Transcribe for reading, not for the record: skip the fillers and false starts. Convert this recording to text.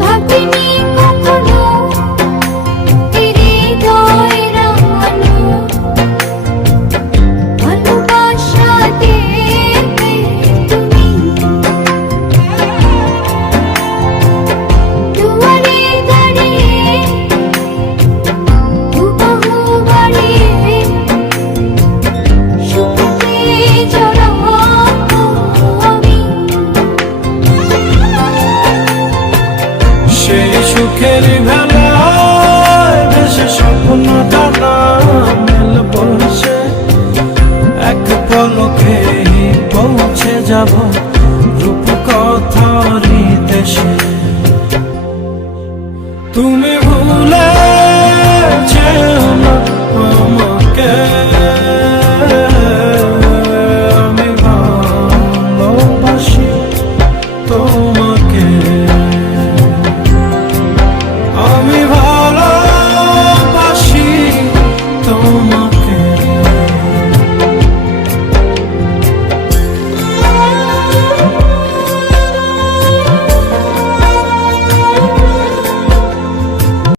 ভাবিনি কখনো হৃদয় রাঙানো ভালোবাসা দেবে তুমি। দুয়ারে দাঁড়িয়ে দুবাহু বাড়িয়ে সুখে জড়াবো আমি। সেই সুখের ভেলায় ভেসে স্বপ্ন ডানা মেল বসে এক পলকে পৌঁছে যাব রূপকথার দেশে। তুমি